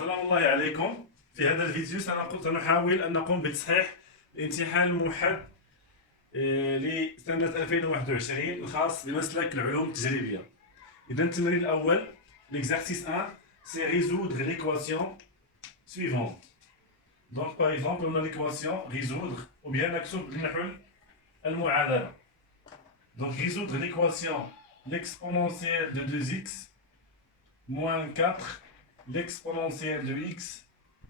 سلام الله عليكم. في هذا الفيديو سنحاول أن نقوم بتصحيح الامتحان الموحد لسنة 2021 الخاص بمسلك العلوم التجريبية. إذا التمرين الأول l'exercice 1 c'est résoudre l'équation suivante. Donc par exemple on a l'équation résoudre ou bien نكتب لنحل المعادلة. Donc résoudre l'équation l'exponentielle de 2x moins 4 l'exponentielle de x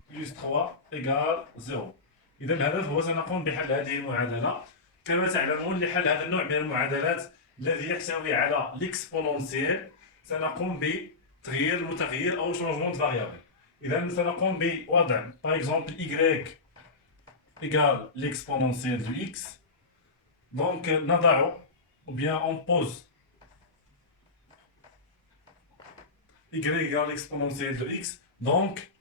plus 3 égale 0. إذا الهدف هو سنقوم بحل هذه المعادلة. كما تعلمون لحل هذا النوع من المعادلات الذي يحتوي على l'exponentielle سنقوم بتغيير المتغير أو changement de variable. إذا سنقوم بوضع par exemple y égale l'exponentielle de x. Donc نضع ou bien on pose y égale l'exponentielle de x. Donc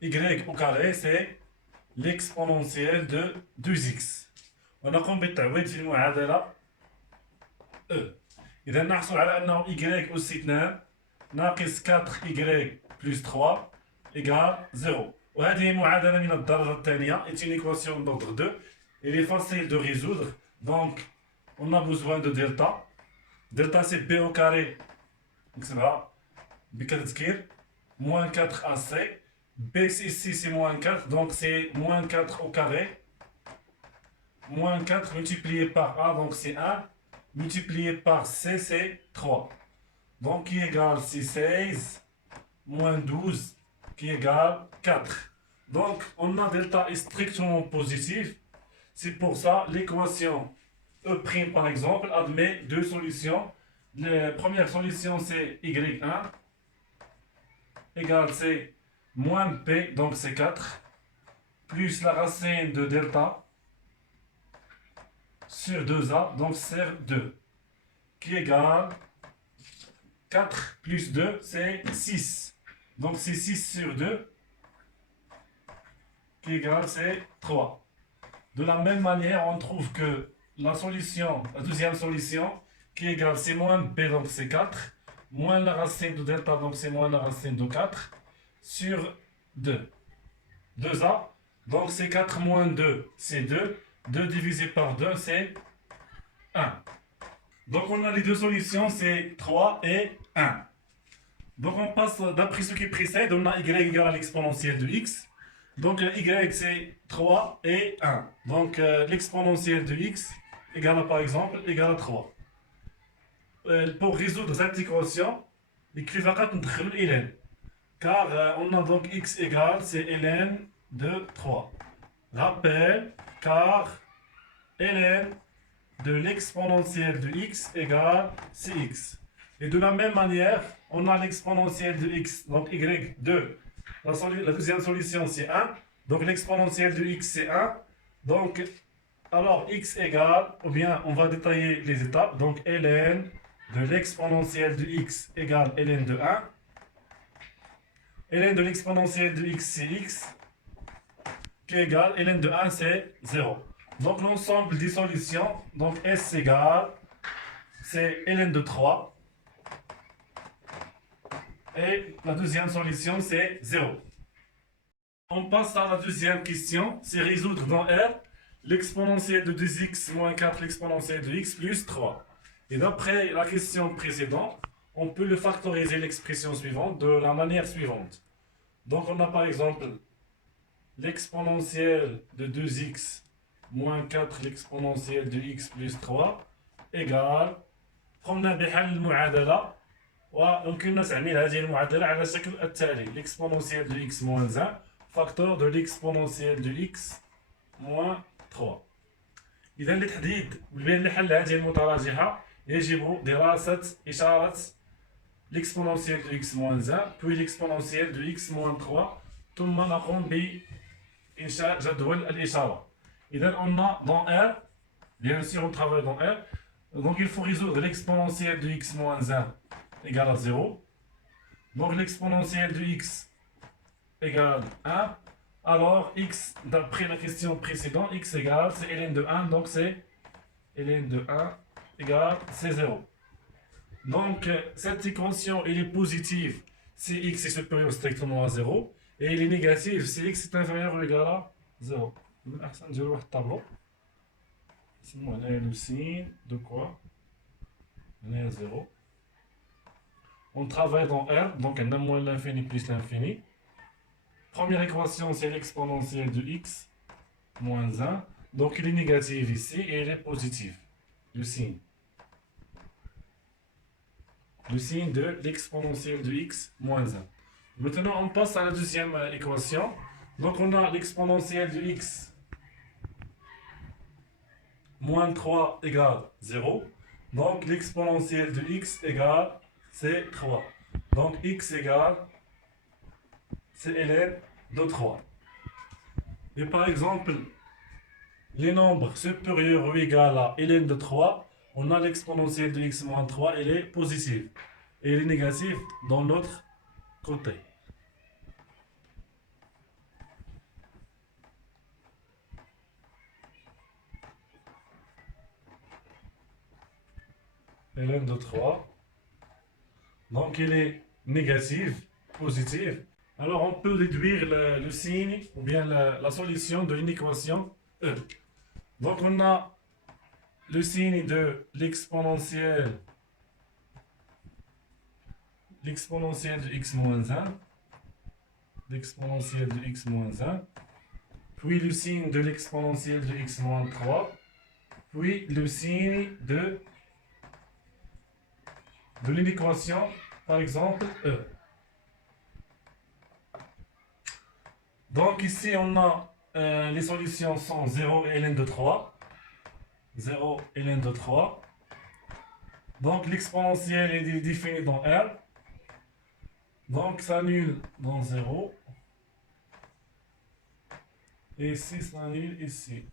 y au carré c'est l'exponentielle de 2x. ونقوم بالتعويض في المعادلة e. إذا نحصل على أنه y أس 2 ناقص 4y plus 3 égale 0. وهذه معادلة من الدرجة الثانية. C'est une équation d'ordre 2. Il est facile de résoudre. Donc on a besoin de delta. Delta c'est b au carré. نكتبها بكتذكير moins 4ac. B ici c'est moins 4, donc c'est moins 4 au carré. Moins 4 multiplié par A, donc c'est 1. Multiplié par C, c'est 3. Donc qui égale c'est 16 moins 12 qui égale 4. Donc on a delta est strictement positif. C'est pour ça l'équation E' par exemple admet deux solutions. La première solution c'est Y1 égale c'est moins P, donc c'est 4, plus la racine de delta sur 2A, donc c'est 2, qui égale 4 plus 2, c'est 6. Donc c'est 6 sur 2, qui égale c'est 3. De la même manière, on trouve que la deuxième solution, qui égale c'est moins P, donc c'est 4, moins la racine de delta, donc c'est moins la racine de 4, sur 2. 2A. Donc c'est 4 moins 2, c'est 2. 2 divisé par 2, c'est 1. Donc on a les deux solutions, c'est 3 et 1. Donc on passe, d'après ce qui précède, on a y égale à l'exponentielle de x. Donc y c'est 3 et 1. Donc l'exponentielle de x égale à, par exemple, égale à 3. Pour résoudre cette équation, il فقط ندخل ln. Car on a donc x égale, c'est ln de 3. Rappel, car ln de l'exponentielle de x égale cx. Et de la même manière, on a l'exponentielle de x, donc y2. La deuxième solution, c'est 1. Donc l'exponentielle de x, c'est 1. Donc, alors x égale, ou bien on va détailler les étapes. Donc ln de l'exponentielle de x égale ln de 1. ln de l'exponentielle de x, c'est x, qui égale ln de 1, c'est 0. Donc l'ensemble des solutions, donc S égale, c'est ln de 3. Et la deuxième solution, c'est 0. On passe à la deuxième question, c'est résoudre dans R l'exponentielle de 2x moins 4 l'exponentielle de x plus 3. Et d'après la question précédente, on peut le factoriser l'expression suivante de la manière suivante. Donc on a par exemple l'exponentielle de 2x moins 4 l'exponentielle de x plus 3 égale قمنا بحل المعادلة ويمكننا تعميل هذه المعادلة على الشكل التالي l'exponentielle de x moins 1 facteur de l'exponentielle de x moins 3. إذا لتحديد بين حل هذه المتراجحة يجب دراسة إشارة l'exponentielle de x moins 1 puis l'exponentielle de x moins 3 ثم نقوم بإنشاء جدول الإشارة. إذا on a dans R, bien sûr on travaille dans R, donc il faut résoudre l'exponentielle de x moins 1 égale à 0. Donc l'exponentielle de x égale 1. Alors x, d'après la question précédente, x égale, c'est ln de 1, donc c'est ln de 1 égale, c'est 0. Donc cette équation elle est positive si x est supérieur strictement à 0, et il est négatif si x est inférieur ou égal à 0. من الأحسن نديرو واحد الطابلو نسمو هنايا لو سين de quoi هنايا 0. On travaille dans R, donc on a moins l'infini plus l'infini. Première équation, c'est l'exponentielle de x moins 1. Donc il est négatif ici et il est positif. Le signe. Le signe de l'exponentielle de x moins 1. Maintenant, on passe à la deuxième équation. Donc on a l'exponentielle de x moins 3 égale 0. Donc l'exponentielle de x égale c'est 3. Donc x égale c'est ln de 3. Et par exemple, les nombres supérieurs ou égaux à ln de 3, on a l'exponentielle de x moins 3, elle est positive. Et elle est négative dans l'autre côté. ln de 3. Donc elle est négative, positive. Alors on peut déduire le signe ou bien la solution de l'équation E. Donc on a le signe de l'exponentielle de x moins 1, l'exponentielle de x moins 1, puis le signe de l'exponentielle de x moins 3, puis le signe de l'équation, par exemple, E. Donc ici, on a les solutions sont 0 et ln de 3. 0 et ln de 3. Donc l'exponentielle est définie dans R. Donc ça annule dans 0. Et ici, ça annule ici.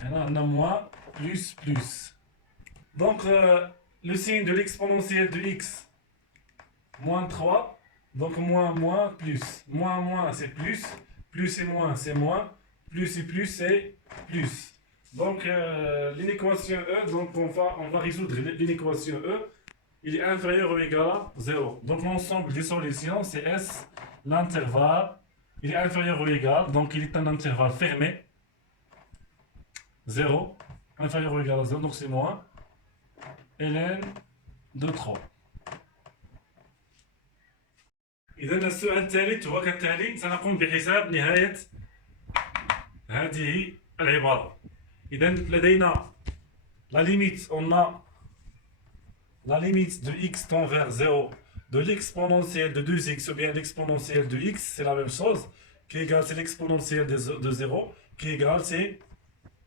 Et là, on a moins, plus, plus. Donc le signe de l'exponentielle de x, moins 3. Donc moins, moins, plus. Moins, moins, c'est plus. Plus et moins, c'est moins. Plus et plus, c'est plus. Donc l'équation E, donc on va résoudre l'équation E. Il est inférieur ou égal à 0. Donc l'ensemble des solutions, c'est S, l'intervalle. Il est inférieur ou égal, donc il est un intervalle fermé. 0, inférieur ou égal à 0, donc c'est moins. ln de 3. إذا السؤال الثالث هو كالتالي: سنقوم بحساب نهاية هذه العبارة. إذا لدينا la limite, on a la limite de x tend vers 0 de l'exponentielle de 2x ou bien l'exponentielle de x, c'est la même chose, qui est égale, c'est l'exponentielle de 0, qui est égale, c'est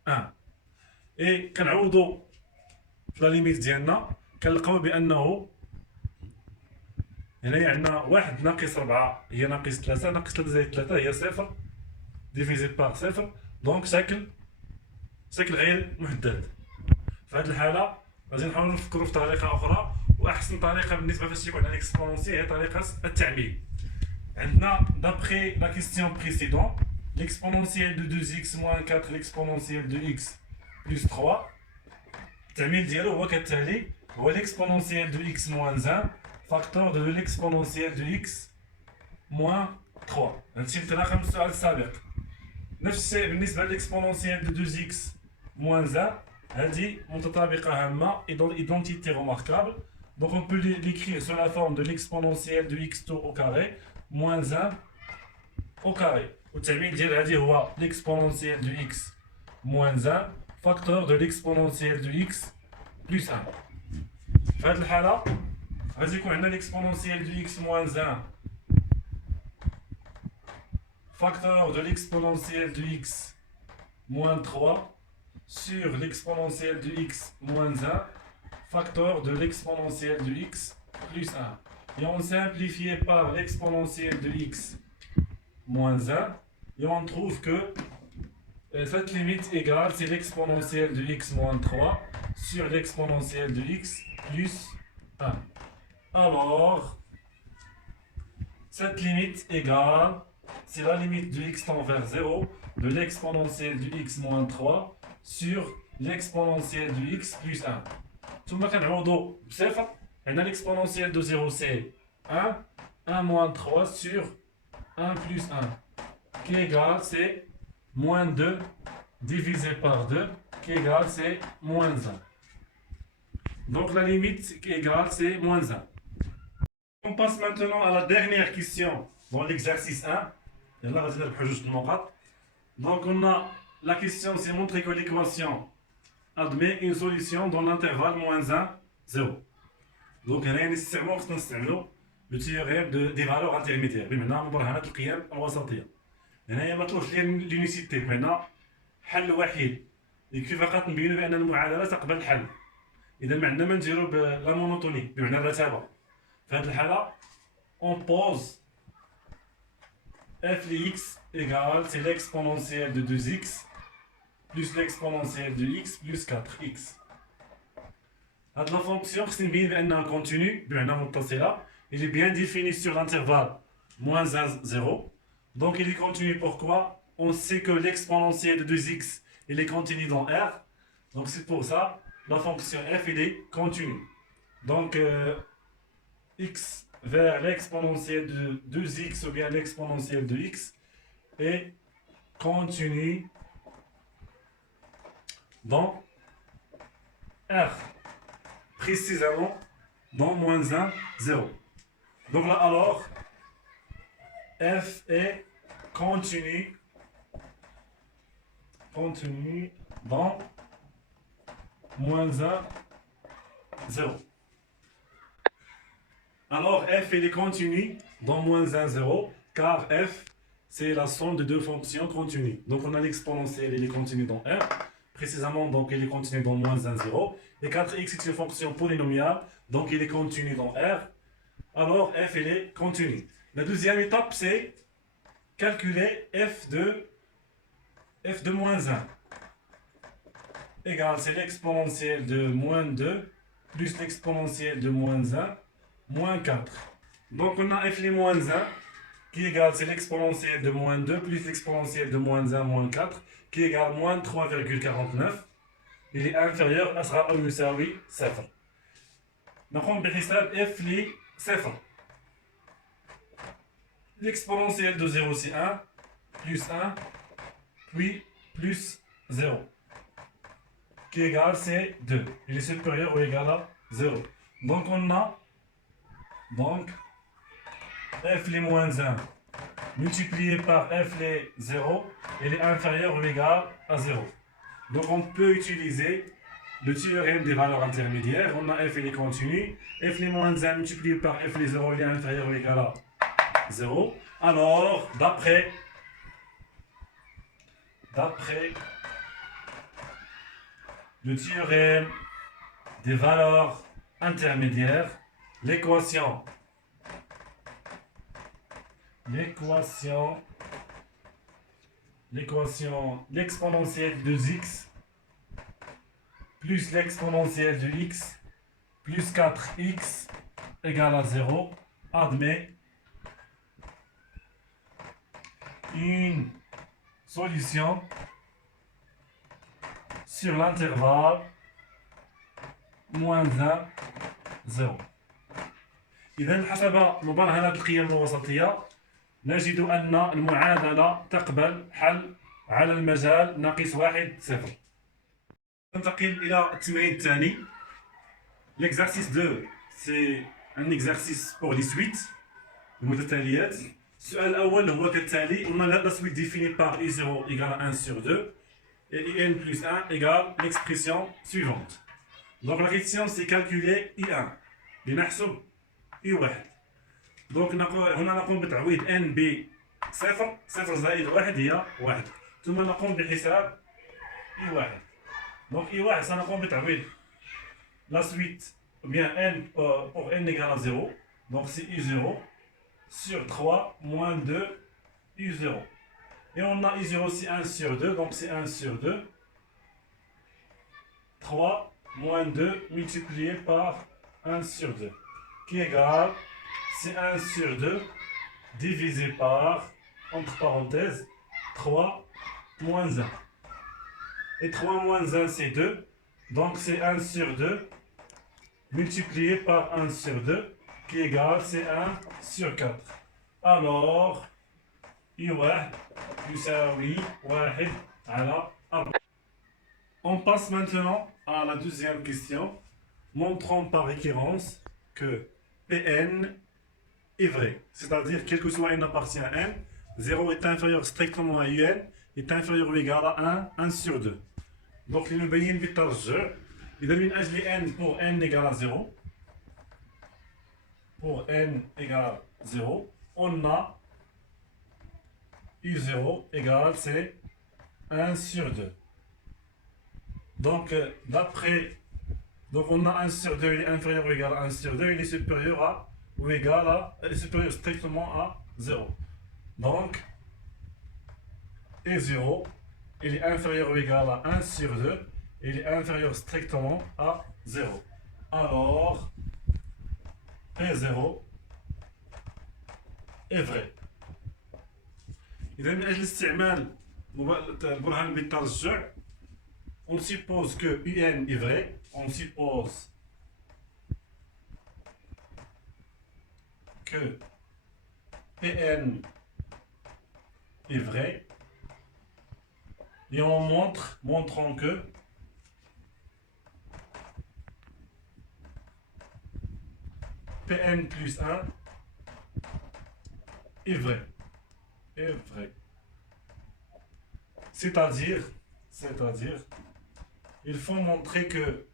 1. Et كنعوضوا في la limite ديالنا كنلقاو بأنه هنا عندنا 1 ناقص 4 هي ناقص 3 ناقص 3 زائد 3 هي 0 ديفيزي بار 0. دونك شكل غير محدد. في هذه الحالة غادي نحاولوا نفكروا في طريقة أخرى، وأحسن طريقة بالنسبة باش يكون عندنا اكسبونونسيال هي طريقة التعميم. عندنا d'après la question précédente l'exponentielle de 2x moins 4 l'exponentielle de x plus 3. التعميم ديالو هو كالتالي: هو l'exponentielle de x moins 1 facteur de l'exponentielle de x moins 3. هادشي متناقض من السؤال السابق. نفس الشيء بالنسبة للإكسبونونسيال de 2x moins 1. هذه متطابقة هامة, identité remarquable. Donc on peut l'écrire sous la forme de l'exponentielle de x2 au carré moins 1 au carré. والتعميم ديال هذه هو l'exponentielle de x moins 1 facteur de l'exponentielle de x plus 1. في هذه الحالة غادي يكون عندنا l'exponentielle de x moins 1 facteur de l'exponentielle de x moins 3 sur l'exponentielle de x moins 1 facteur de l'exponentielle de x plus 1. Et on simplifie par l'exponentielle de x moins 1 et on trouve que cette limite égale, c'est l'exponentielle de x moins 3 sur l'exponentielle de x plus 1. Alors, cette limite égale, c'est la limite de x tend vers 0 de l'exponentielle de x moins 3 sur l'exponentielle de x plus 1. ثم كنعوضوا بصفر. عندنا l'exponentielle de 0 c'est 1, 1 moins 3 sur 1 plus 1, qui est égal, c'est moins 2 divisé par 2, qui est égal, c'est moins 1. Donc la limite qui est égale, c'est moins 1. On passe maintenant à la dernière question dans l'exercice 1. Et là, on va juste donc on a la question, c'est montrer que l'équation admet une solution dans l'intervalle moins 1, 0. Donc rien nécessairement le théorème des valeurs intermédiaires. بمعنى مبرهنات القيم الوسطية. هنايا ما طلبش لونيسيتي، بمعنى حل وحيد. يكفي فقط نبينوا بأن المعادلة تقبل الحل. إذا ما عندنا ما نديرو بلا مونوتوني، بمعنى الرتابة. في هذه الحالة on pose f de x égale, c'est l'exponentielle de 2x plus l'exponentielle de x plus 4x. La fonction qui est continue, il est bien défini sur l'intervalle moins 1, 0. Donc il est continu. Pourquoi? On sait que l'exponentielle de 2x il est continu dans R. Donc c'est pour ça la fonction f il est continue. Donc x vers l'exponentielle de 2x ou bien l'exponentielle de x est continue dans R, précisément dans moins 1, 0. Donc là alors, f est continue dans moins 1, 0. Alors f il est continu dans moins 1, 0, car f c'est la somme de deux fonctions continues. Donc on a l'exponentielle, il est continu dans R, précisément donc il est continu dans moins 1, 0. Et 4x c'est une fonction polynomiale, donc il est continu dans R. Alors f il est continu. La deuxième étape c'est calculer f de moins 1. Égal, c'est l'exponentielle de moins 2 plus l'exponentielle de moins 1 moins 4. Donc on a f les moins 1 qui est égal, c'est l'exponentielle de moins 2 plus l'exponentielle de moins 1 moins 4 qui est égal moins 3,49. Il est inférieur à sera au يساوي 0. نقوم بحساب f لي 0. L'exponentielle de 0 c'est 1 plus 1 puis plus 0 qui est égal c'est 2. Il est supérieur ou égal à 0. Donc on a f les moins 1 multiplié par f les 0, il est inférieur ou égal à 0. Donc on peut utiliser le théorème des valeurs intermédiaires. On a f il est continu, f les moins 1 multiplié par f les 0, il est inférieur ou égal à 0. Alors, d'après le théorème des valeurs intermédiaires, l'équation l'exponentielle de x plus l'exponentielle de x plus 4x égale à 0 admet une solution sur l'intervalle moins 1, 0. إذا حسب مبرهنات القيم الوسطية نجد أن المعادلة تقبل حل على المجال ناقص 1 0. ننتقل إلى التمرين الثاني. L'exercice 2 c'est un exercice pour les suites المتتاليات. السؤال الأول هو كالتالي. On a la suite définie par I0 égale à 1 sur 2 et IN plus 1 égale l'expression suivante. Donc la question c'est calculer I1 لنحسب I1. Donc هنا نقوم بتعويض n ب 0 0 زائد 1 هي 1 ثم نقوم بحساب I1. Donc I1 سنقوم بتعويض la suite ou bien n pour n égale à 0. Donc c'est I0 sur 3 moins 2 I0. Et on a I0 c'est 1 sur 2, donc c'est 1 sur 2. 3 moins 2 multiplié par 1 sur 2 qui est égal, c'est 1 sur 2 divisé par, entre parenthèses, 3 moins 1. Et 3 moins 1 c'est 2, donc c'est 1 sur 2 multiplié par 1 sur 2 qui est égal, c'est 1 sur 4. Alors, on passe maintenant à la deuxième question. Montrons par récurrence que Pn est vrai. C'est-à-dire, quel que soit n appartient à n, 0 est inférieur strictement à un, est inférieur ou égal à 1 sur 2. Donc, il nous bayin بالترجع. إذا من أجل n pour n égale à 0, pour n égale 0, on a U0 égale, c'est 1 sur 2. Donc, on a 1 sur 2, il est inférieur ou égal à 1 sur 2, il est supérieur à ou égal à, supérieur strictement à 0. Donc, E0, il est inférieur ou égal à 1 sur 2, il est inférieur strictement à 0. Alors, P0 est vrai. إذا من أجل استعمال البرهان بالترجع, on suppose que UN est vrai, on suppose que PN est vrai, et on montrons que Pn plus 1 est vrai. Est vrai. C'est-à-dire, il faut montrer que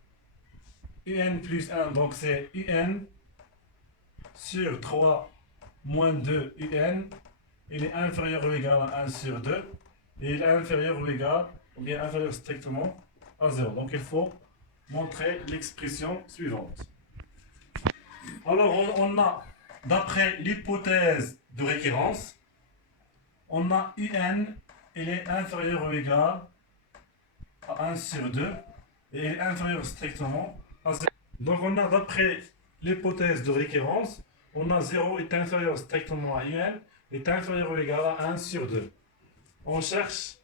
UN plus 1, donc c'est UN sur 3 moins 2 UN, il est inférieur ou égal à 1 sur 2, et il est inférieur ou égal, ou bien inférieur strictement à 0. Donc il faut montrer l'expression suivante. Alors on a, d'après l'hypothèse de récurrence, on a UN, il est inférieur ou égal à 1 sur 2, et il est inférieur strictement à 0. Donc on a, d'après l'hypothèse de récurrence, on a 0 est inférieur strictement à UN, est inférieur ou égal à 1 sur 2. On cherche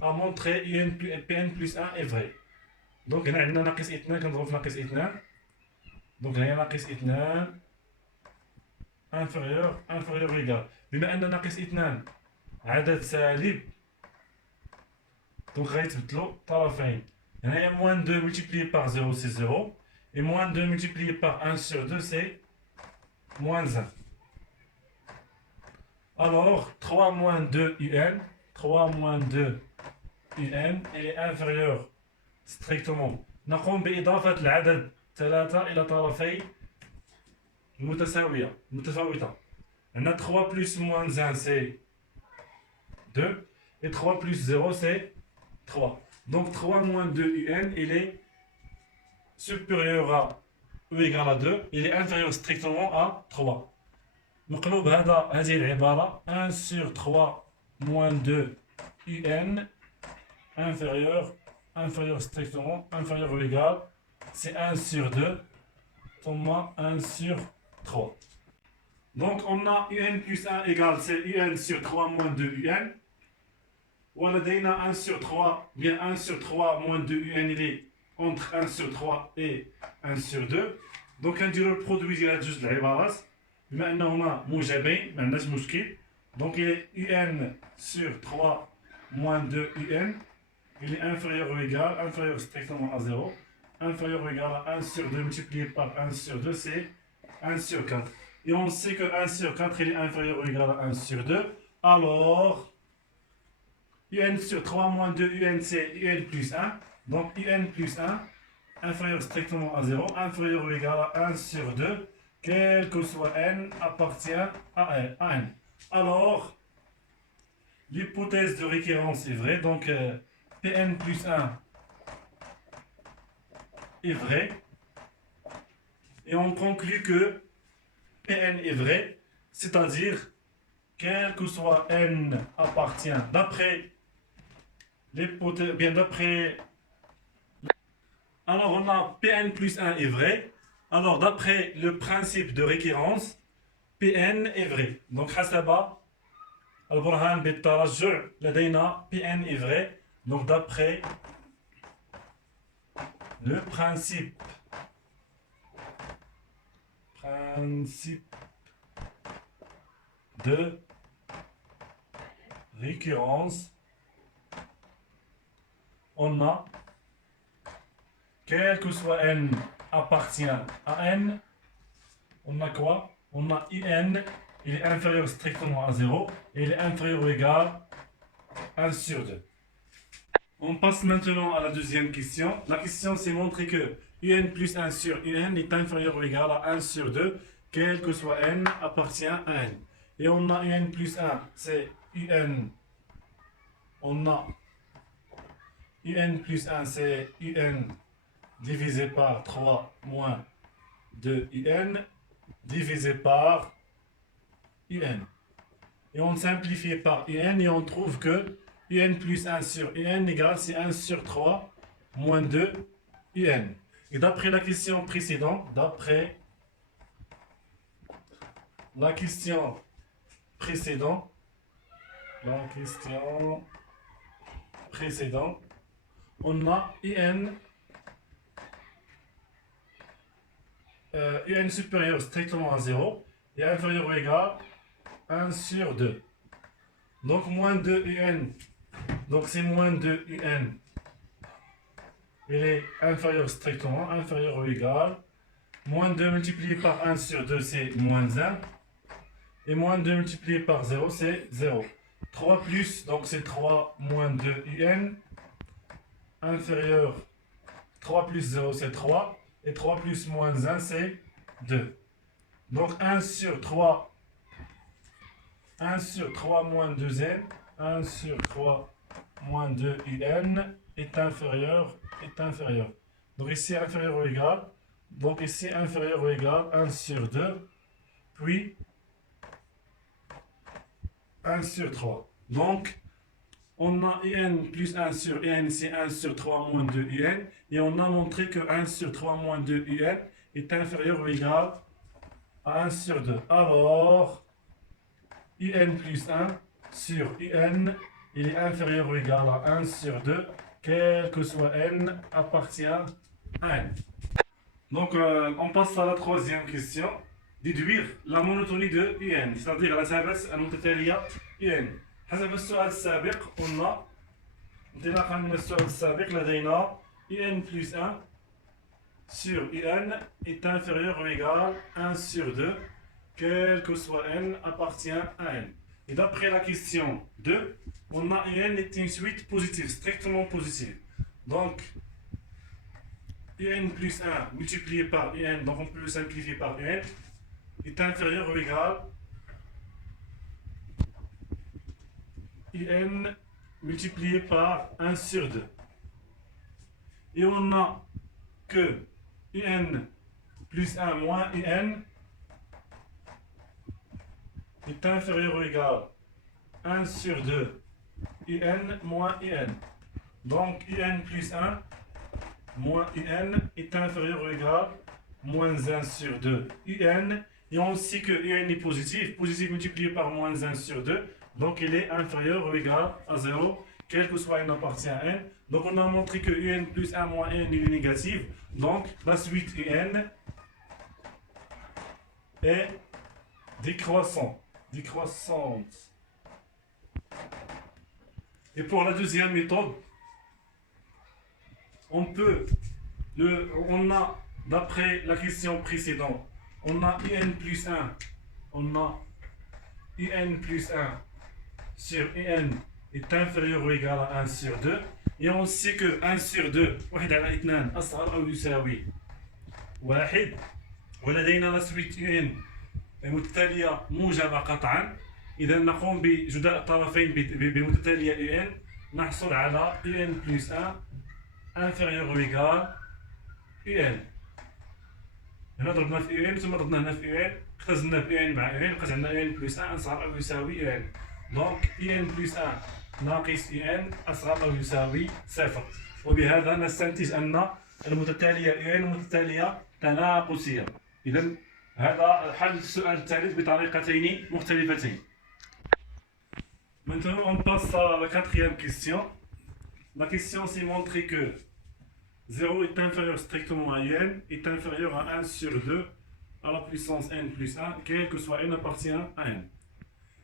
à montrer Pn plus 1 est vrai. Donc هنا عندنا ناقص 2 كنضرب في ناقص 2. Donc هنا ناقص 2 inférieur ou égal. بما أن ناقص 2 عدد سالب, donc غيتبدلوا طرفين. هنايا moins 2 multiplié par 0 c'est 0, et moins 2 multiplié par 1 sur 2 c'est moins 1. Alors 3 moins 2 UN, 3 moins 2 UN, elle est inférieure strictement. نقوم بإضافة العدد 3 إلى طرفي متفاوتة. On a 3 plus moins 1 c'est 2, et 3 plus 0 c'est 3. Donc 3 moins 2 UN, il est supérieur à ou égal à 2, il est inférieur strictement à 3. نقلب هذه العبارة 1 sur 3 moins 2 UN inférieur strictement, inférieur ou égal, c'est 1 sur 2, moins 1 sur 3. Donc on a UN plus 1 égale, c'est UN sur 3 moins 2 UN. ولدينا 1 sur 3, bien 1 sur 3 moins 2 UN, il est entre 1 sur 3 et 1 sur 2. Donc نديرو البرودوي ديال هاد جوج العبارات, بما انهما موجبين ما عندناش مشكل. Donc il est UN sur 3 moins 2 UN, il est inférieur ou égal, inférieur strictement à 0, inférieur ou égal à 1 sur 2 multiplié par 1 sur 2, c'est 1 sur 4. Et on sait que 1 sur 4, il est inférieur ou égal à 1 sur 2. Alors, UN sur 3 moins 2 UN, c'est UN plus 1. Donc, UN plus 1, inférieur strictement à 0, inférieur ou égal à 1 sur 2, quel que soit n, appartient à n. Alors, l'hypothèse de récurrence est vraie. Donc, Pn plus 1 est vrai. Et on conclut que Pn est vrai, c'est-à-dire, quel que soit n appartient, d'après l'hypothèse, bien d'après. Alors, on a Pn plus 1 est vrai. Alors, d'après le principe de récurrence, Pn est vrai. Donc, حسب البرهان بالترجع لدينا Pn est vrai. Donc, d'après le principe Principe de récurrence. On a, quel que soit n appartient à n, on a quoi? On a in, il est inférieur strictement à 0, et il est inférieur ou égal à 1 sur 2. On passe maintenant à la deuxième question. La question, c'est montrer que un plus 1 sur un est inférieur ou égal à 1 sur 2, quel que soit n appartient à n. Et on a un plus 1, c'est un. On a un plus 1, c'est un divisé par 3 moins 2 un divisé par un. Et on simplifie par un et on trouve que un plus 1 sur un égale c'est 1 sur 3 moins 2 un. Et d'après la question précédente, on a un supérieur strictement à 0 et inférieur ou égal à 1 sur 2. Donc moins 2 un, donc c'est moins 2 un. Il est inférieur strictement, inférieur ou égal. Moins 2 multiplié par 1 sur 2, c'est moins 1. Et moins 2 multiplié par 0, c'est 0. 3 plus, donc c'est 3 moins 2 un. Inférieur, 3 plus 0, c'est 3. Et 3 plus moins 1, c'est 2. Donc 1 sur 3 moins 2n, 1 sur 3 moins 2 un est inférieur. Donc ici inférieur ou égal. Donc ici inférieur ou égal 1 sur 2, puis 1 sur 3. Donc on a un plus 1 sur un, c'est 1 sur 3 moins 2 un. Et on a montré que 1 sur 3 moins 2 un est inférieur ou égal à 1 sur 2. Alors, un plus 1 sur un, il est inférieur ou égal à 1 sur 2, quel que soit n appartient à n. Donc, on passe à la troisième question. Déduire la monotonie de un, c'est-à-dire la ثابت المتتالية un. حسب السؤال السابق قلنا انطلاقا من السؤال السابق لدينا un plus 1 sur un est inférieur ou égal à 1 sur 2, quel que soit n appartient à n. Et d'après la question 2, on a n est une suite positive, strictement positive. Donc, un plus 1 multiplié par un, donc on peut le simplifier par un, est inférieur ou égal un multiplié par 1 sur 2. Et on a que un plus 1 moins un est inférieur ou égal à 1 sur 2 un moins un. Donc un plus 1 moins un est inférieur ou égal à moins 1 sur 2 un. Et on sait que un est positif multiplié par moins 1 sur 2, donc il est inférieur ou égal à 0, quel que soit n appartient à n. Donc on a montré que un plus 1 moins 1 est négatif, donc la suite un est décroissante. Et pour la deuxième méthode, on a, d'après la question précédente, on a un plus 1, sur un est inférieur ou égal à 1 sur 2. Et on sait que 1 sur 2 واحد على 2 أصغر أو يساوي 1. ولدينا لا سويت ان متتالية موجبة قطعا. إذا نقوم بجداء الطرفين بمتتالية ان، نحصل على ان بلس 1 inférieur ou égal ان. هنا ضربنا في ان ثم ضربنا هنا في ان، اختزلنا بان مع ان، بقات عندنا ان بلس 1 أصغر أو يساوي ان. دونك ان بلس 1 ناقص ان أصغر أو يساوي 0. وبهذا نستنتج أن المتتالية ان متتالية تناقصية. إذا هذا حل السؤال الثالث بطريقتين مختلفتين. Maintenant, on passe à la quatrième question. La question, c'est montrer que 0 est inférieur strictement à n, est inférieur à 1 sur 2, à la puissance n plus 1 quel que soit n appartient à n.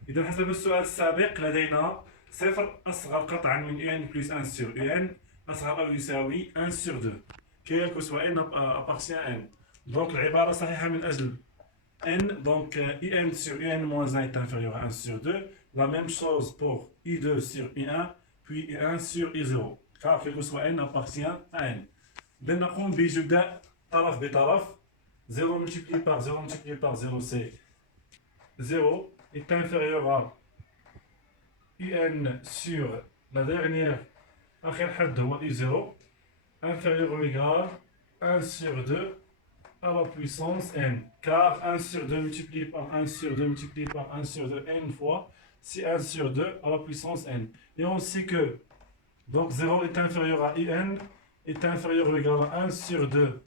إذا حسب السؤال السابق لدينا صفر أصغر قطعا من n plus 1 sur n أصغر أو يساوي 1 sur 2 quel que soit n appartient à n. Donc العبارة صحيحة من أجل n, donc in sur un moins 1 est inférieur à 1 sur 2. La même chose pour i2 sur i1, puis i1 sur i0. Car quel que soit n appartient à n. Ben نقوم بجداء طرف بطرف. 0 multiplié par 0 multiplié par 0 c'est 0 est inférieur à un sur la dernière آخر حد هو i0 inférieur ou égal 1 sur 2 à la puissance n, car 1 sur 2 multiplié par 1 sur 2 multiplié par 1 sur 2 n fois, c'est 1 sur 2 à la puissance n. Et on sait que donc 0 est inférieur à in est inférieur ou égal à 1 sur 2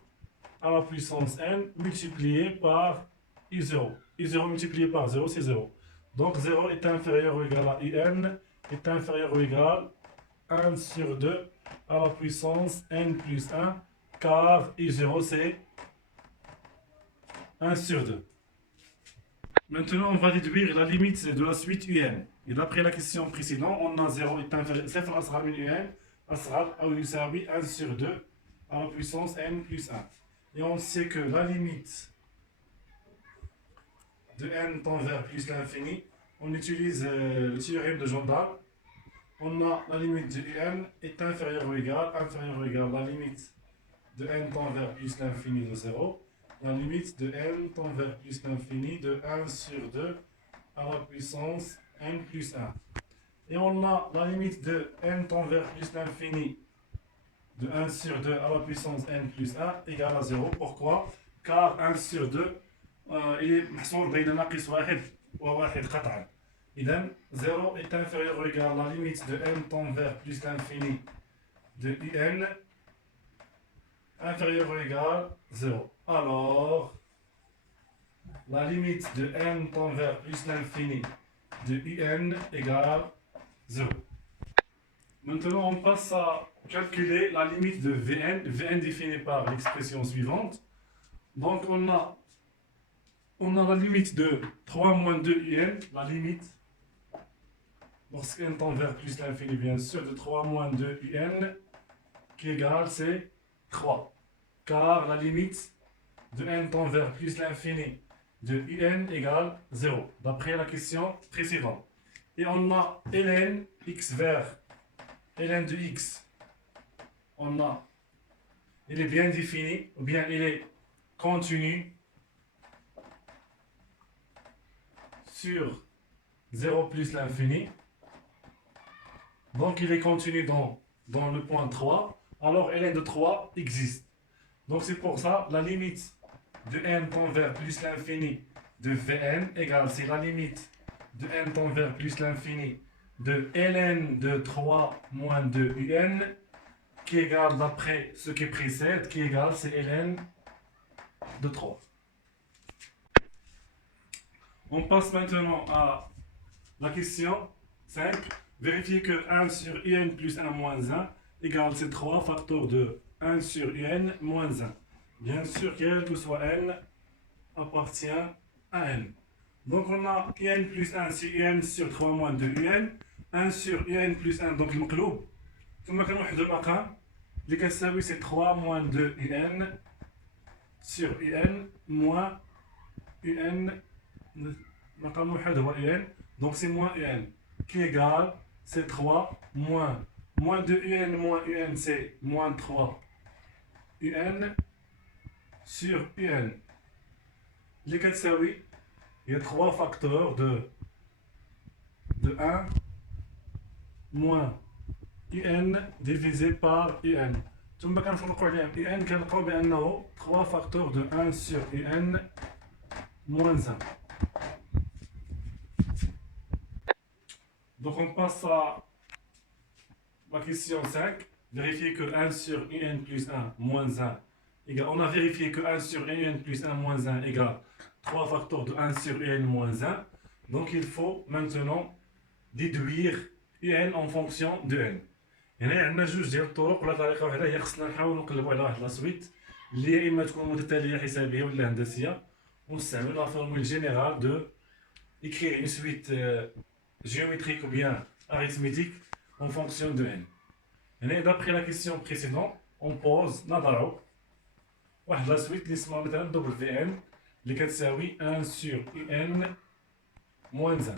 à la puissance n multiplié par i0. i0 multiplié par 0, c'est 0. Donc 0 est inférieur ou égal à in est inférieur ou égal à 1 sur 2 à la puissance n plus 1, car i0 c'est 1 sur 2. Maintenant, on va déduire la limite de la suite un. Et d'après la question précédente, on a 0 est inférieur, 0 أصغر من un, أصغر أو يساوي 1 sur 2 à la puissance n plus 1. Et on sait que la limite de n tend vers plus l'infini, on utilise le théorème de Jondal. On a la limite de n est inférieure ou égale la limite de n tend vers plus l'infini de 0. La limite de n tend vers plus l'infini de 1 sur 2 à la puissance n plus 1. Et on a la limite de n tend vers plus l'infini de 1 sur 2 à la puissance n plus 1 égale à 0. Pourquoi? Car 1 sur 2 il est محصور بين ناقص واحد وواحد قطعا. إذن 0 est inférieur ou égal à la limite de n tend vers plus l'infini de in inférieur ou égal 0. Alors, la limite de n tend vers plus l'infini de in égale 0. Maintenant, on passe à calculer la limite de Vn. Vn définie par l'expression suivante. Donc, on a la limite de 3 moins 2 un, la limite, lorsqu'n tend vers plus l'infini, bien sûr, de 3 moins 2 un, qui égale, c'est 3. Car la limite de n tend vers plus l'infini de un égale 0, d'après la question précédente. Et on a ln x vers ln de x. Il est bien défini, ou bien il est continu sur 0 plus l'infini. Donc il est continu dans le point 3. Alors ln de 3 existe. Donc c'est pour ça la limite de n tend vers plus l'infini de Vn égale, c'est la limite de n tend vers plus l'infini de ln de 3 moins 2 un, qui égale d'après ce qui précède, qui égale c'est ln de 3. On passe maintenant à la question 5. Vérifier que 1 sur un plus 1 moins 1 égale ces 3 facteurs de 1 sur un moins 1. Bien sûr, quel que soit n appartient à n. Donc on a n plus 1 c'est n sur 3 moins 2 un. 1 sur un plus 1 donc المقلوب. ثم كنوحدوا المقام اللي كتساوي c'est 3 moins 2 un sur un moins un. مقام واحد هو un. Donc c'est moins un qui égale c'est 3 moins 2 un moins un c'est moins 3 un sur un. Les كتساوي il y a 3 facteurs de 1 moins un divisé par un. ثم كنفرقوا عليهم un كنلقاو بأنه 3 facteurs de 1 sur un moins 1. Donc on passe à la question 5. Vérifier que 1 sur un plus 1 moins 1 égale. On a vérifié que 1 sur un plus 1 moins 1 égale 3 facteurs de 1 sur un moins 1. Donc il faut maintenant déduire un en fonction de n. هنا عندنا جوج ديال الطرق ولا طريقه واحده هي خصنا نحاولوا نقلبوا على واحد لا سويت اللي يا اما تكون متتاليه حسابيه ولا هندسيه. on sait la formule générale de écrire une suite géométrique ou bien arithmétique en fonction de n. Et d'après la question précédente, on pose la suite qui s'appelle Wn اللي كتساوي 1 sur un moins 1.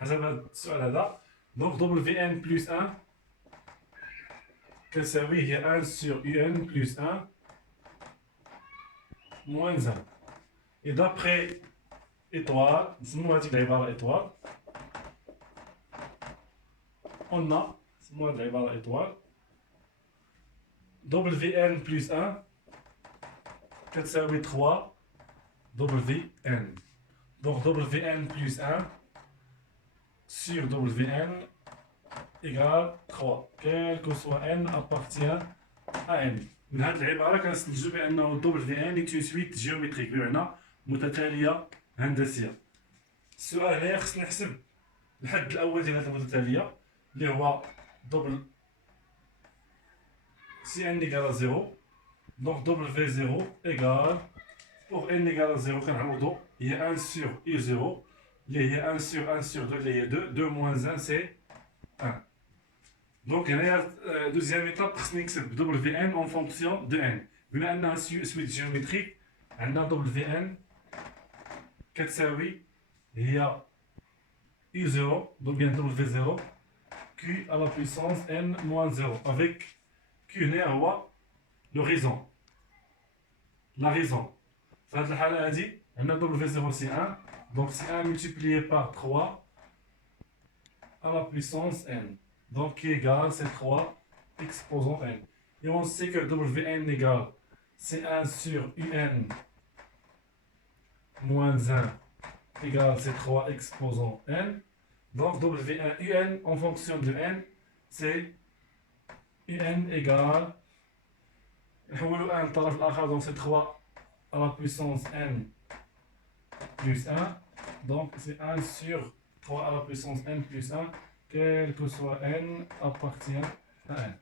حسب هذا السؤال هذا donc Wn plus 1 كتساوي هي 1 sur un plus 1 moins 1. Et d'après étoile, نسمو هذيك العبارة étoile. On a نسمو هذه العبارة étoile. Wn plus 1 كتساوي 3 Wn. Donc Wn plus 1 sur Wn égale 3. Quel que soit n appartient à n. من هذه العبارة كنستنتجو بأنه Wn est une suite géométrique بمعنى متتالية هندسية. السؤال هنا خصنا نحسب الحد الأول ديال هذه المتتالية اللي هو دبل si n égale à 0. Donc W0 égale pour n égale à 0 كنعوضو هي 1 sur U0 اللي هي 1 sur 1 sur 2 اللي هي 2. 2 moins 1 c'est 1. Donc هنايا دوزيام ايطاب خصني نكتب Wn en fonction de n. بما انها سويت جيومتريك عندنا Wn كتساوي هي U0 donc bien W0 Q à la puissance n moins 0 avec Q هنا هو le raison. La raison. في هذه الحالة هذه عندنا W0 c'est 1 donc c'est 1 multiplié par 3 à la puissance n. Donc qui égale c'est 3 exposant n. Et on sait que Wn égale c'est 1 sur Un moins 1 égale c'est 3 exposant n. Donc W1 Un en fonction de n c'est Un égale نحولو ان الطرف الاخر donc c'est 3 à la puissance n plus 1 donc c'est 1 sur 3 à la puissance n plus 1 quel que soit n appartient à n.